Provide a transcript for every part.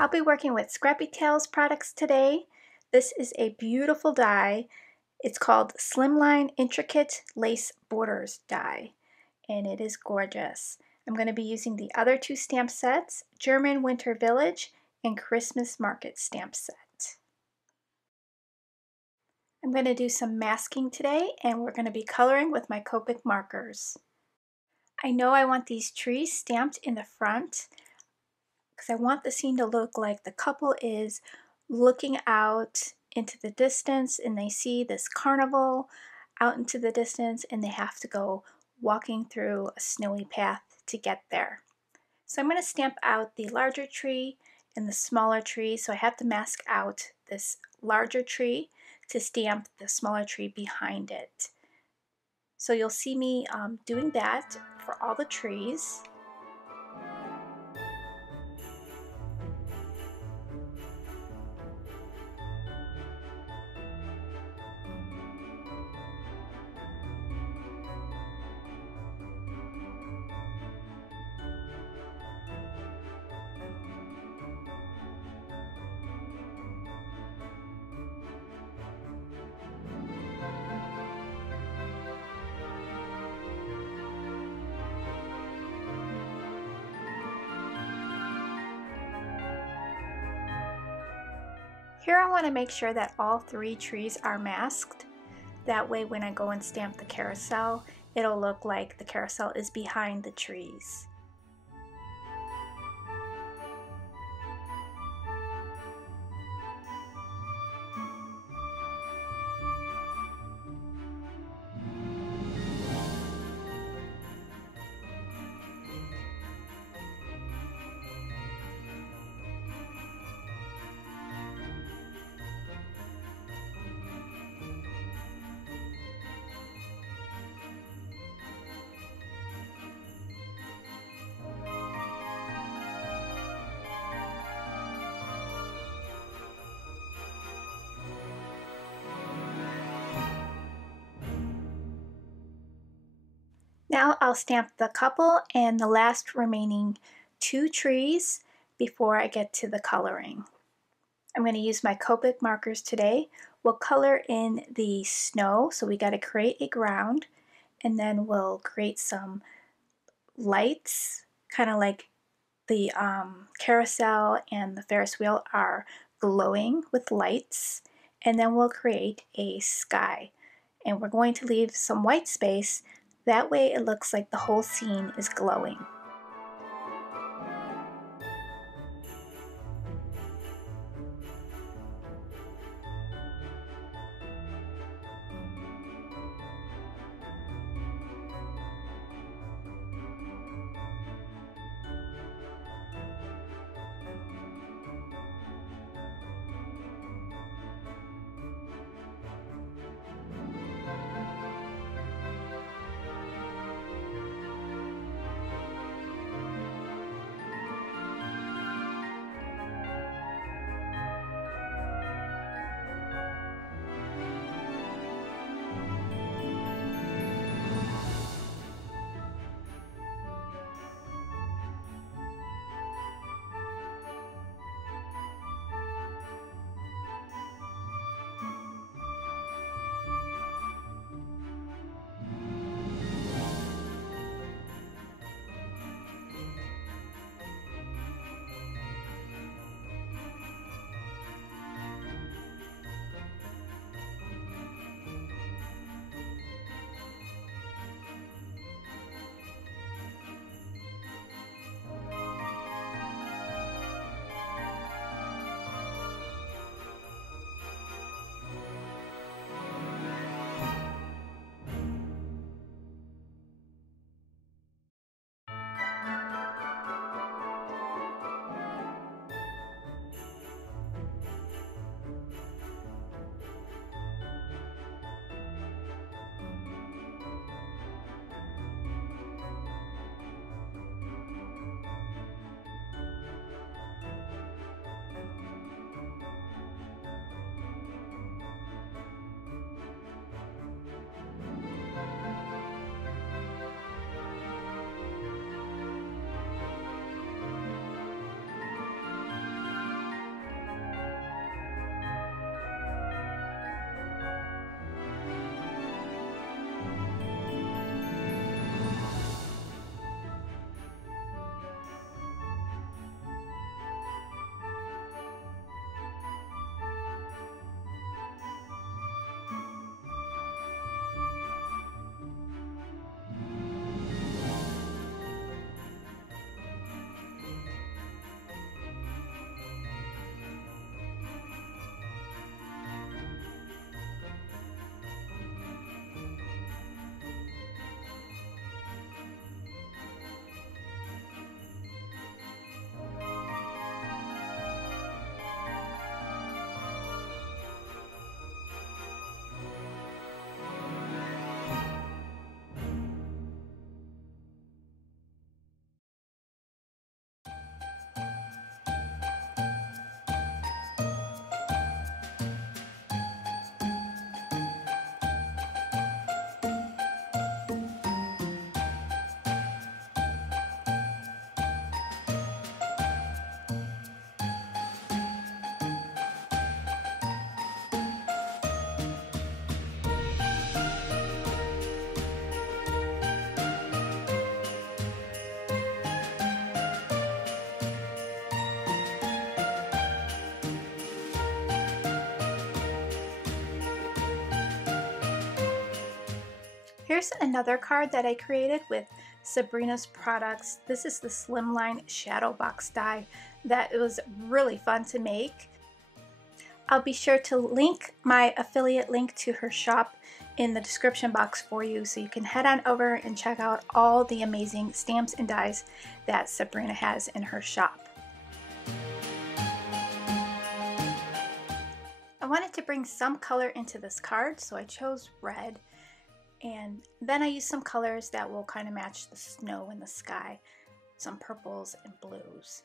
I'll be working with Scrappy Tails products today. This is a beautiful die. It's called Slimline Intricate Lace Borders die, and it is gorgeous. I'm going to be using the other two stamp sets, German Winter Village and Christmas Market stamp set. I'm going to do some masking today, and we're going to be coloring with my Copic markers. I know I want these trees stamped in the front because I want the scene to look like the couple is looking out into the distance and they see this carnival out into the distance and they have to go walking through a snowy path to get there. So I'm going to stamp out the larger tree and the smaller tree, so I have to mask out this larger tree to stamp the smaller tree behind it. So you'll see me doing that for all the trees. Here I want to make sure that all three trees are masked. That way when I go and stamp the carousel, it'll look like the carousel is behind the trees. Now I'll stamp the couple and the last remaining two trees before I get to the coloring. I'm going to use my Copic markers today. We'll color in the snow, so we got to create a ground, and then we'll create some lights, kind of like the carousel and the Ferris wheel are glowing with lights, and then we'll create a sky. And we're going to leave some white space. That way it looks like the whole scene is glowing. Here's another card that I created with Sabrina's products. This is the Slimline Shadow Box die that was really fun to make. I'll be sure to link my affiliate link to her shop in the description box for you, so you can head on over and check out all the amazing stamps and dies that Sabrina has in her shop. I wanted to bring some color into this card, so I chose red, and then I used some colors that will kind of match the snow in the sky, some purples and blues.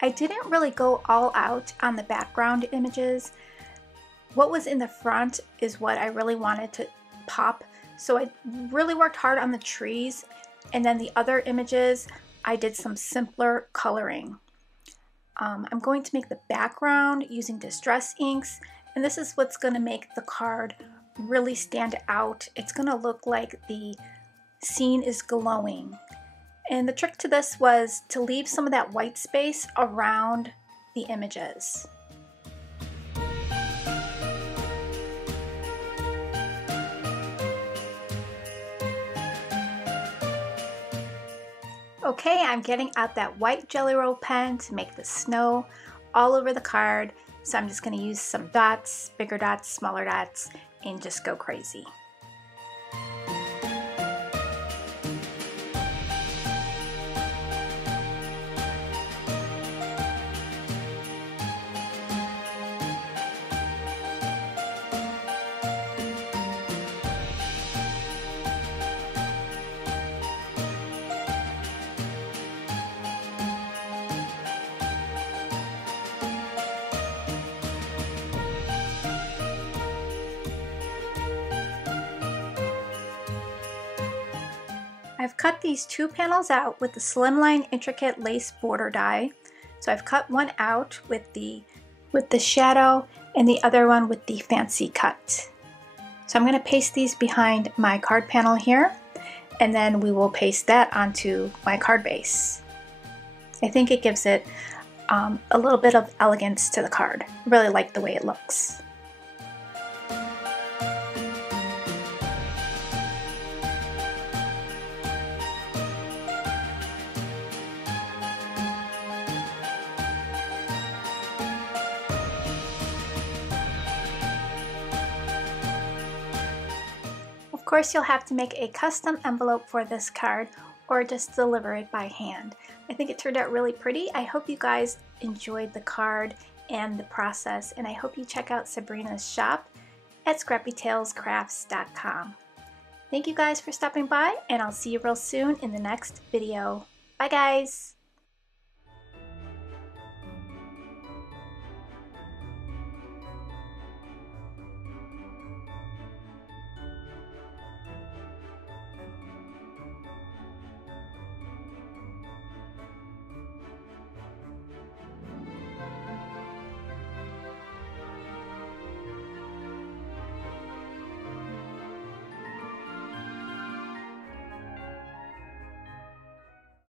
I didn't really go all out on the background images. What was in the front is what I really wanted to pop. So I really worked hard on the trees, and then the other images I did some simpler coloring. I'm going to make the background using distress inks, and this is what's going to make the card really stand out. It's going to look like the scene is glowing. And the trick to this was to leave some of that white space around the images. Okay, I'm getting out that white Jelly Roll pen to make the snow all over the card. So I'm just going to use some dots, bigger dots, smaller dots, and just go crazy. I've cut these two panels out with the Slimline Intricate Lace Border die. So I've cut one out with the shadow and the other one with the fancy cut. So I'm going to paste these behind my card panel here, and then we will paste that onto my card base. I think it gives it a little bit of elegance to the card. I really like the way it looks. Of course, you'll have to make a custom envelope for this card or just deliver it by hand. I think it turned out really pretty. I hope you guys enjoyed the card and the process, and I hope you check out Sabrina's shop at scrappytailscrafts.com. Thank you guys for stopping by, and I'll see you real soon in the next video. Bye guys!